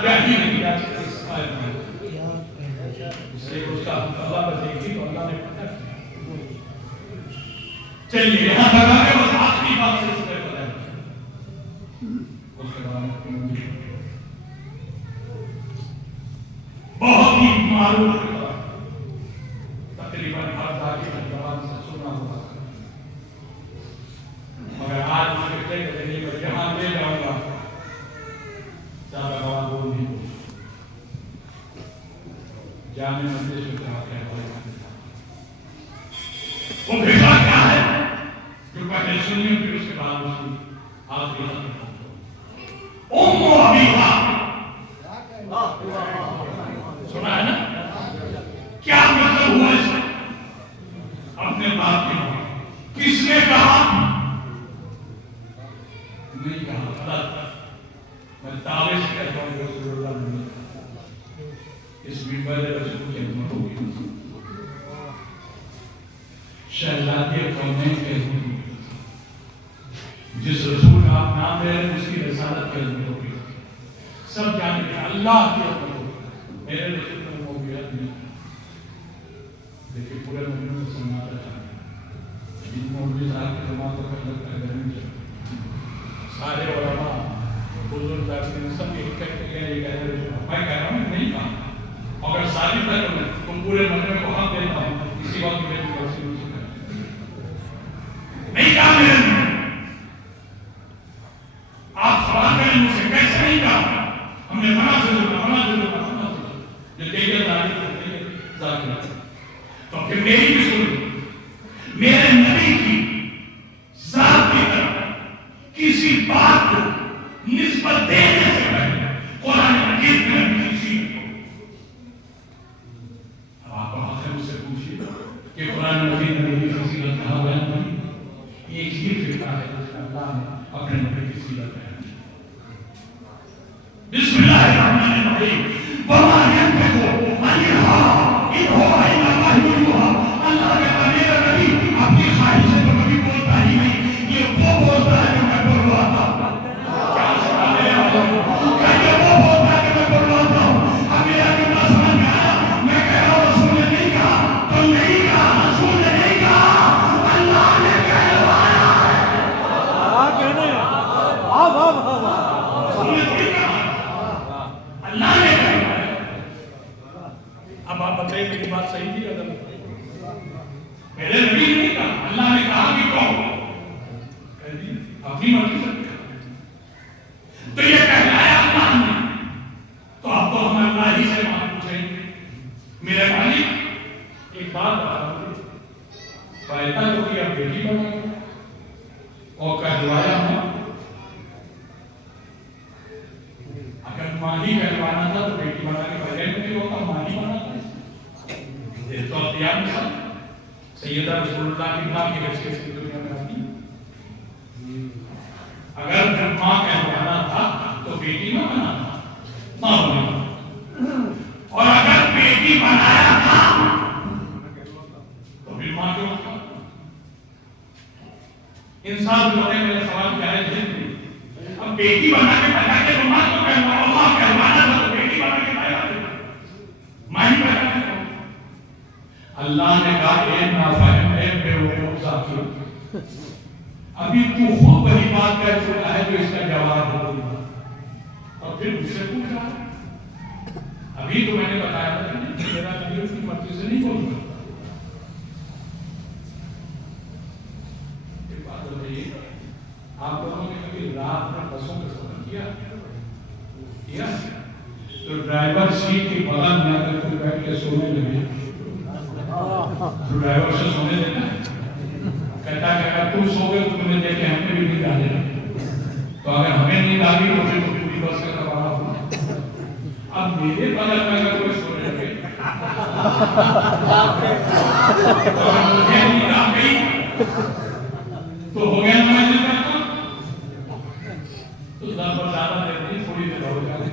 کیا ہی نہیں جا سکتے اس آیت میں، اس لیے اس کا اللہ پر دیکھی تو اللہ نے پتہ کیا۔ چلیے یہاں تک آگے بس آخری بات سے اس میں پتہ ہے اس کے بعد بہت ہی معروف ہے، تقریباً ہر ذاتی زبان سے سنا ہوا، مگر آج اس کے لیے میں جہاں لے جاؤں گا زیادہ بڑا بول نہیں بول جامع مسجد میں کہا کہ وہ بھیجا کیا ہے جو پہلے سنیے پھر اس کے بعد اس کی آخری حد ام ابیہا، سنا ہے نا کیا مطلب ہوا اس کا؟ اپنے باپ کے کس نے کہا؟ نہیں کہا، غلط، میں دعوے سے کہتا ہوں رسول اللہ نے اس منبر رسول کی خدمت ہوگی شہزادی کونین کی خدمت ہوگی، جس رسول کا آپ نام لے رہے ہیں اس کی رسالت کی خدمت ہوگی، سب جانتے ہیں اللہ کی خدمت ہوگی، میرے رسول نے موقعیت نہیں لیکن پورے مہینوں میں سناتا چاہتے ہیں جن مولوی صاحب کی جماعت کو خدمت کر نہیں چاہتے سارے علماء بزرگ دارشنیک سب یہ کہتے ہیں یہ کہہ رہے ہیں، میں کہہ رہا ہوں نہیں کہا، اگر ثابت نہ کروں تم پورے مہینے کو حق دیتا ہوں اسی بات کی میری طرف سے نہیں کہا میرے آپ سوال کریں مجھ سے کیسے نہیں کہا؟ ہم نے منع سے ضرورت جو دیگر داری ذاکر تو پھر میری بھی سنو، میرے نبی کی ذات کی طرف کسی بات کو نسبت دینے سے پہلے قرآن مجید میں کسی اب آپ آخر مجھ سے پوچھئے کہ قرآن مجید میں میری فضیلت کہاں بیان ہوئی؟ ایک ہی فرقہ ہے جس میں اللہ نے اپنے نبی کی فضیلت بیان کی۔ بسم اللہ الرحمن الرحیم وما ينطق عن الهوى ان هو الا وحی یوحی، اللہ کے میرا نبی اپنی خواہش سے تو کبھی بولتا ہی نہیں، یہ وہ بولتا ہے جو میں بول رہا تھا، کیا سنا میرے کیا یہ وہ بولتا ہے جو میں بول رہا تھا؟ اب میرا جملہ سمجھ میں آیا؟ میں کہہ رہا ہوں رسول نے نہیں کہا تو نہیں کہا، رسول نے نہیں کہا، اللہ نے کہلوایا ہے، رسول نے نہیں کہا، اللہ نے کہلوایا۔ اب آپ بتائیے میری بات صحیح تھی یا غلط؟ میرے نبی نے نہیں کہا، اللہ نے کہا کہ کہو، اپنی مرضی سے تو یہ کہلایا اللہ نے، تو اب تو ہم اللہ ہی سے بات پوچھیں گے، میرے مالک ایک بات بتا دو، پیدا تو کیا بیٹی بنا اور کہلوایا ہوں، اگر مالی کہلوانا تھا تو بیٹی بنا کے بغیر میں نہیں ہوتا، مالی بنا تھا تو اختیار میں تھا، سیدہ رسول اللہ کی ماں کی حیثیت سے دنیا میں آتی، اگر ماں کہلوانا تھا تو بیٹی نہ بنا تھا، ماں بنا، اور اگر بیٹی بنایا تھا تو پھر ماں کیوں تھا؟ انسان بولے میرا سوال کیا ہے ذہن میں، اب بیٹی بنا کے پیدا کے ماں کو کہلوانا، ماں کہلوانا تھا تو بیٹی بنا کے پیدا کرنا، ماں ہی پیدا کرنا۔ اللہ نے کہا اے نافہم اے بیوقوف ذاکر، ابھی تو خود وہی بات کہہ چکا ہے جو اس کا جواب ہو گیا، اور پھر مجھ سے پوچھ رہا ہے، ابھی تو میں نے بتایا تھا کہ میرا نبی اس کی مرضی سے نہیں بول رہا۔ ایک بات بتائیے، آپ لوگوں نے کبھی رات میں بسوں کا سفر کیا؟ تو ڈرائیور سیٹ کی بغل میں اگر کوئی بیٹھ کے سونے لگے تو ڈرائیور سے سونے دینا، کہتا کہ اگر تم سو گئے تو تمہیں دیکھ کے ہمیں بھی نیند آ جائے، تو اگر ہمیں نیند آ گئی تو پھر تو پوری بس کا دباؤ ہوگا۔ اب میرے بغل میں اگر کوئی سونے لگے اور مجھے نیند آ گئی تو ہو گیا نا میں نے کہا تو زیادہ دیر نہیں، تھوڑی دیر ہو جائے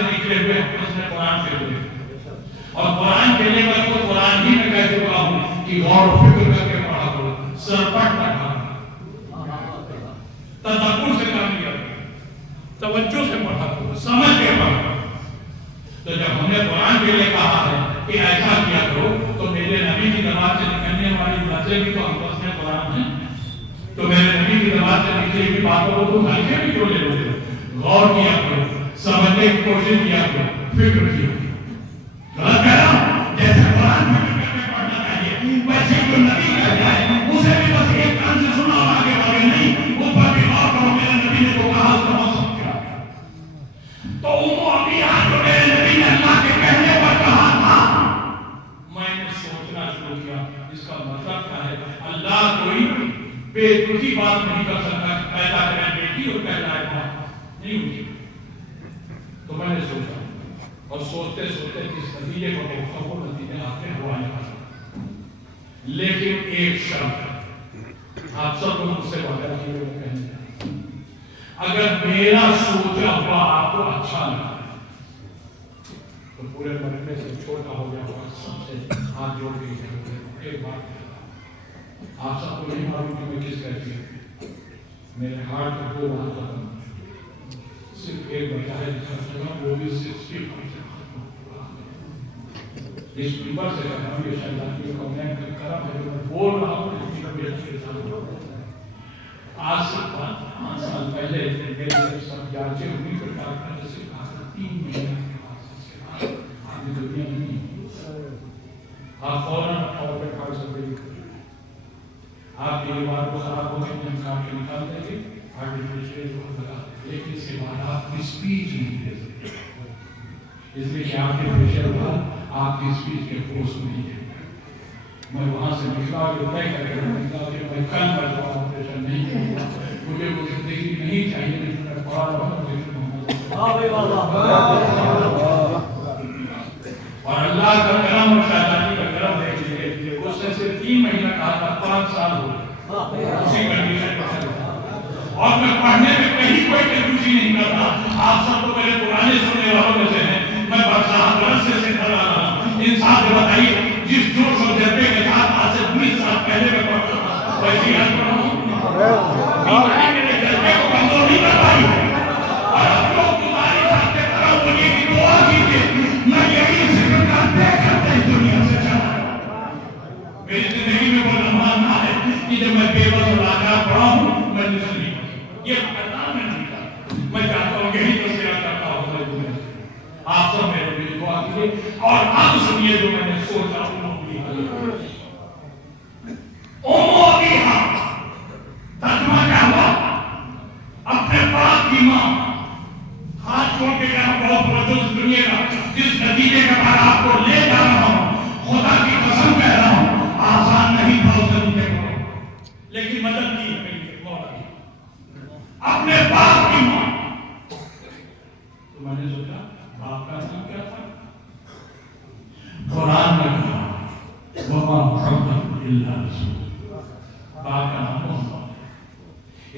سے نکلے ہوئے اس نے قرآن کے لیے اور قرآن کے لیے میں تو قرآن ہی میں کہہ چکا ہوں کہ غور و فکر کر کے پڑھا کرو، سرپٹ نہ کھانا، تدبر سے کام لیا توجہ سے پڑھا کرو، سمجھ کے پڑھا کرو۔ تو جب ہم نے قرآن کے لیے کہا ہے کہ ایسا کیا کرو تو میرے نبی کی زبان سے نکلنے والی باتیں بھی تو ہم میں قرآن ہے، تو میرے نبی کی زبان سے نکلی ہوئی باتوں کو تم ہلکے بھی کیوں لے لو گے؟ غور کیا کرو، سمجھنے کی کوشش کیا کرو، فکر کیا کرو۔ غلط کہہ رہا ہوں؟ جیسے قرآن فکر کر کے پڑھنا چاہیے ویسے جو نبی کہہ جائے اسے بھی بس ایک کان سے سنا اور آگے بڑھے نہیں، اس پر بھی غور کرو میرے نبی نے جو کہا اس کا مقصد کیا ہے۔ تو وہ ابھی آج جو میرے نبی نے اللہ کے کہنے پر کہا تھا میں نے سوچنا شروع کیا اس کا مطلب کیا ہے۔ اللہ کوئی بے دکھی بات نہیں کر سکتا کہ پیدا کریں بیٹی اور کہلائے بات نہیں ہوتی۔ تو میں نے سوچا اور سوچتے سوچتے اس نتیجے کو پہنچا وہ نتیجے آپ نے ہوا نہیں، لیکن ایک شرط آپ سب لوگ مجھ سے وعدہ کیے ہوئے کہنے اگر میرا سوچا ہوا آپ کو اچھا لگا تو پورے مرنے سے چھوٹا ہو گیا ہوا سب سے ہاتھ جوڑ کے ایک بات آپ سب کو نہیں معلوم کہ میں کس کہتی ہوں، میرے ہارٹ کا دو بات ختم صرف ایک بچہ ہے جس کا سلام وہ بھی 60% اس ممبر سے کہنا ہوں یہ شہدانی کا میں کرم ہے جو میں بول رہا ہوں اس کی طبیعت کے ساتھ آج سے 5 سال پہلے میرے سب جانچے ہوئی تو ڈاکٹر نے سے کہا تھا 3 مہینے کے بعد آدمی دنیا نہیں آپ فوراً اور پہ کھاڑ سکتے ہیں آپ کے لیوار کو خراب ہو گئے ہم کام کے نکال دیں گے آرٹیفیشل کو لگا لیکن اس کے بعد آپ کی سپیچ نہیں دے سکتے اس لیے کہ آپ کے پریشر بعد آپ کی سپیچ کے فورس نہیں ہے۔ میں وہاں سے نکلا جو طے کر کے نکلا کہ میں کل مر جاؤں آپریشن نہیں کروں مجھے وہ زندگی نہیں چاہیے لیکن میں پڑھا رہا ہوں اور اللہ کا کرم اور شہزادی کا کرم دیکھ لیجیے اس نے صرف 3 مہینہ کہا تھا 5 سال ہو گئے اسی کنڈیشن پر چلتا اور میں پڑھنے میں کہیں کوئی کنجوسی نہیں کرتا۔ آپ سب تو میرے پرانے سننے والوں میں سے ہیں، میں برسات برس سے کر رہا ہوں انسان سے بتائیے جس جوش اور جذبے کے ساتھ آج سے 20 سال پہلے میں پڑھتا تھا ویسے یاد پڑھا ہوں بیماری کے جذبے کو کمزور نہیں کر پائی اور اب لوگ تمہاری ساتھ کے طرف مجھے کی دعا کیجیے میں یہی ذکر کرتے کرتے اس دنیا سے چلا میری زندگی میں کوئی لمحہ نہ ہے کہ جب میں بے بس اور لاچار پڑا ہوں میں نسل نہیں یہ کرتا میں نہیں کرتا میں چاہتا ہوں یہی تذکرہ کرتا ہوں میں دنیا سے آپ سب میرے لیے دعا کیجیے اور اب سنیے جو میں نے سوچا ترجمہ کیا ہوا اپنے باپ کی ماں ہاتھ چھوڑ کے کہا بہت بردست دنیا کا جس نتیجے کے بعد آپ کو لے جا رہا ہوں خدا کی قسم کہہ رہا ہوں آسان نہیں تھا اس نتیجے کو لیکن مدد کی ہے مولا کی اپنے باپ کی ماں تو میں نے سوچا باپ کا نام کیا تھا قرآن نے کہا وما محمد الا رسول باپ کا نام محمد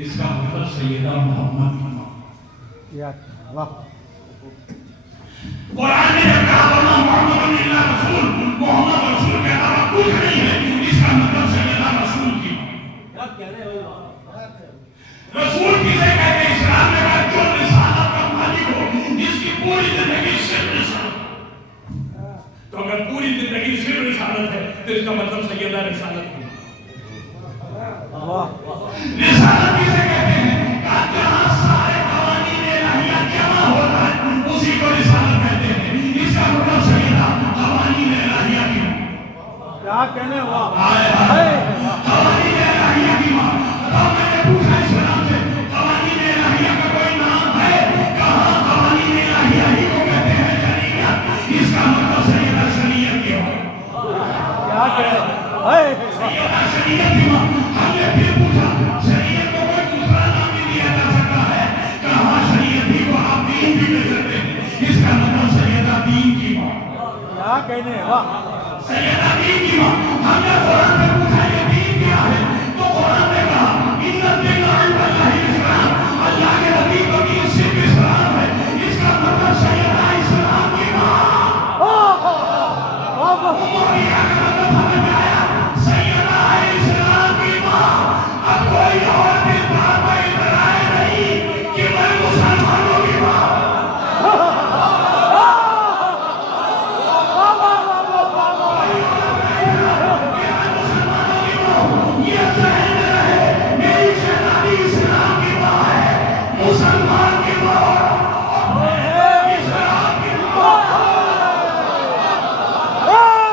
اس کا مطلب سیدہ محمد کی ماں قرآن نے کہا وما محمد الا رسول محمد رسول کے علاوہ کچھ نہیں ہے اس کا مطلب سیدہ رسول کی ماں رسول کسے کہتے ہیں اسلام میں کہا جو رسالت کا مالک ہو جس کی پوری زندگی صرف رسالت تو اگر پوری زندگی صرف رسالت ہے تو اس کا مطلب سیدہ رسالت ہے رسالت کسے کہتے ہیں جہاں سارے قوانین الہیہ جمع ہوتا ہے اسی کو رسالت کہتے ہیں اس کا مطلب سیدہ قوانین الہیہ کی ماں کیا کہنے ہوا قوانین الہیہ کی ماں میں نے پوچھا اسلام سے قوانین الہیہ کا کوئی نام ہے کہاں قوانین الہیہ ہی کو کہتے ہیں شریعت اس کا مطلب سیدہ شریعت کی ماں کیا کہنے سیدہ شریعت کی ماں ہم نے پھر پوچھا شریعت کو کوئی دوسرا نام بھی دیا جا سکتا ہے کہاں شریعت ہی کو آپ دین بھی کہہ سکتے ہیں اس کا مطلب سیدہ دین کی ماں کیا کہنے واہ سیدہ دین کی ماں ہم نے قرآن میں پوچھا یہ دین کیا ہے